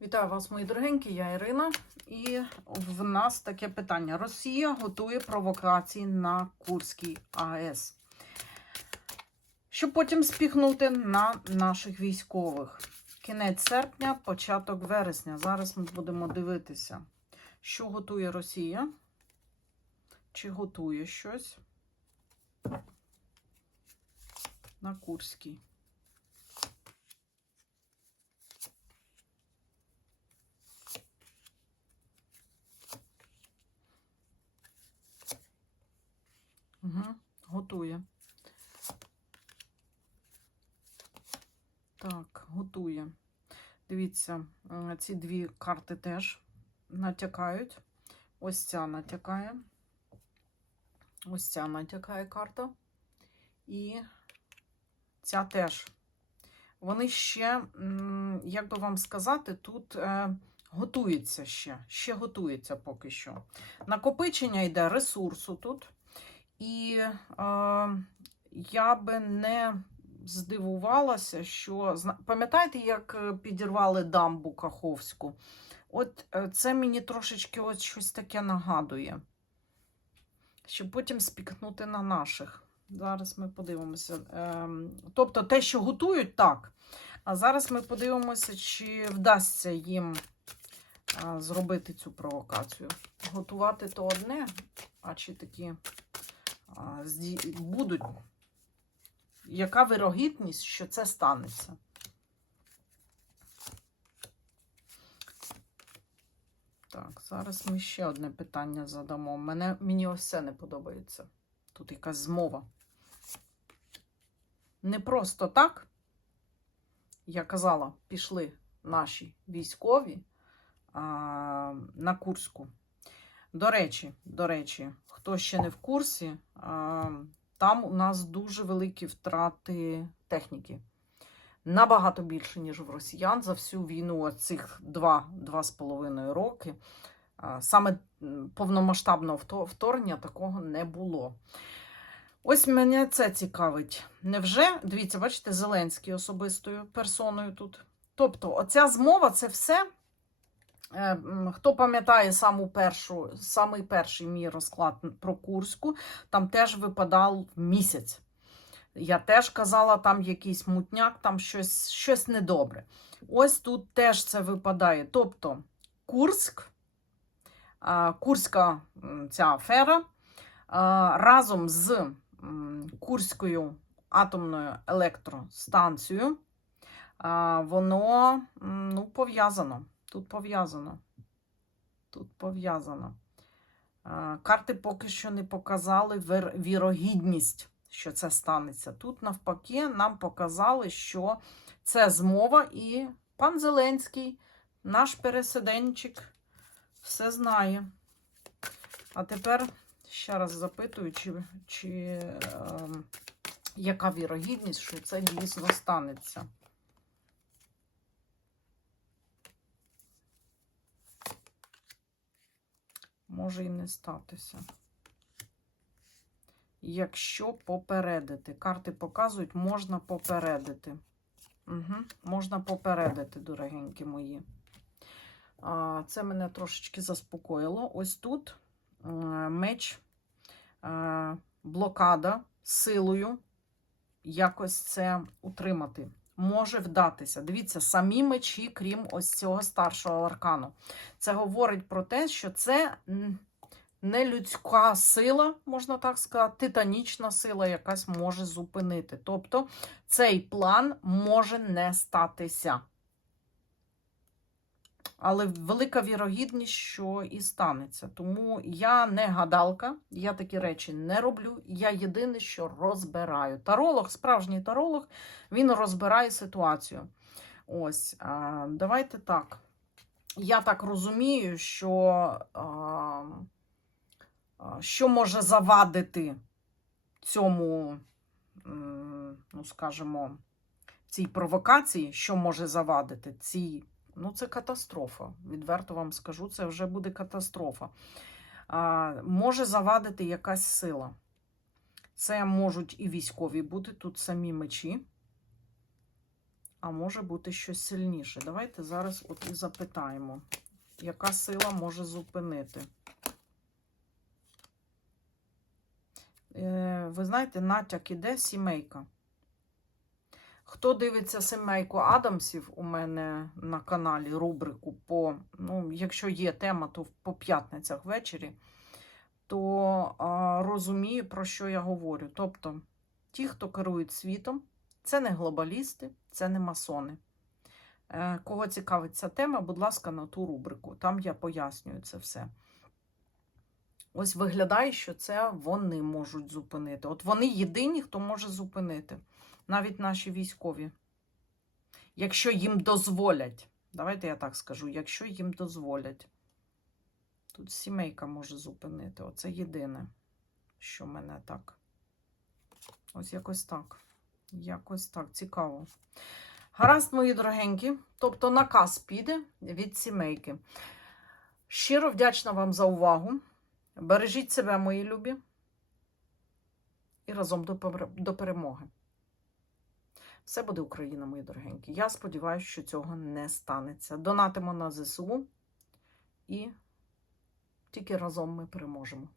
Вітаю вас, мої дорогенькі, я Ірина. І в нас таке питання: Росія готує провокації на Курській АЕС, щоб потім спіхнути на наших військових. Кінець серпня, початок вересня. Зараз ми будемо дивитися, що готує Росія, чи готує щось на Курській. Угу, готує. Так, готує. Дивіться, ці дві карти теж натякають. Ось ця натякає. Ось ця натякає карта. І ця теж. Вони ще, як би вам сказати, тут е, готується ще. Ще готується поки що. Накопичення йде ресурсу тут. І е, я би не здивувалася, що пам'ятаєте, як е, підірвали дамбу Каховську? От е, це мені трошечки от щось таке нагадує. Щоб потім спікнути на наших. Зараз ми подивимося. Ем, тобто те, що готують, так. А зараз ми подивимося, чи вдасться їм е, зробити цю провокацію. Готувати то одне, а чи такі будуть. Яка вирогідність, що це станеться? Так, зараз ми ще одне питання задамо. Мене, мені ось це не подобається. Тут якась змова. Не просто так, я казала, пішли наші військові а, на Курську. До речі, до речі, хто ще не в курсі, там у нас дуже великі втрати техніки. Набагато більше, ніж в росіян за всю війну цих два-два з половиною роки. Саме повномасштабного вторгнення такого не було. Ось мене це цікавить. Невже, дивіться, бачите, Зеленський особистою персоною тут. Тобто, оця змова це все. Е, Хто пам'ятає саму першу, самий перший мій розклад про Курську, там теж випадав місяць. Я теж казала, там якийсь мутняк, там щось, щось недобре. Ось тут теж це випадає. Тобто Курськ, Курська ця афера разом з Курською атомною електростанцією, воно ну, пов'язано. Тут пов'язано. Тут пов'язано. Карти поки що не показали вірогідність, що це станеться. Тут, навпаки, нам показали, що це змова, і пан Зеленський, наш переседенчик, все знає. А тепер ще раз запитую, чи, чи ем, яка вірогідність, що це дійсно станеться. Може і не статися. Якщо попередити. Карти показують, можна попередити. Угу. Можна попередити, дорогенькі мої. Це мене трошечки заспокоїло. Ось тут е, меч, е, блокада силою якось це утримати. Може вдатися. Дивіться, самі мечі, крім ось цього старшого аркану. Це говорить про те, що це не людська сила, можна так сказати, титанічна сила якась може зупинити. Тобто цей план може не статися. Але велика вірогідність, що і станеться. Тому я не гадалка, я такі речі не роблю. Я єдине, що розбираю. Таролог, справжній таролог, він розбирає ситуацію. Ось, давайте так. Я так розумію, що що може завадити цьому, ну, скажімо, цій провокації, що може завадити цій Ну, це катастрофа. Відверто вам скажу, це вже буде катастрофа. А, може завадити якась сила. Це можуть і військові бути, тут самі мечі. а може бути щось сильніше. Давайте зараз от і запитаємо, яка сила може зупинити. Е, ви знаєте, натяк іде сімейка. Хто дивиться сімейку Адамсів у мене на каналі рубрику по, ну, якщо є тема, то по п'ятницях ввечері, то а, розуміє, про що я говорю. Тобто, ті, хто керують світом, це не глобалісти, це не масони. Е, Кого цікавить ця тема, будь ласка, на ту рубрику. Там я пояснюю це все. Ось виглядає, що це вони можуть зупинити. От вони єдині, хто може зупинити. Навіть наші військові. Якщо їм дозволять. Давайте я так скажу, якщо їм дозволять. Тут сімейка може зупинити. Оце єдине, що мене так. Ось якось так. Якось так, цікаво. Гаразд, мої дорогенькі. Тобто наказ піде від сімейки. Щиро вдячна вам за увагу. Бережіть себе, мої любі. І разом до, перемоги. Все буде Україна, мої дорогенькі. Я сподіваюся, що цього не станеться. Донатимо на ЗСУ і тільки разом ми переможемо.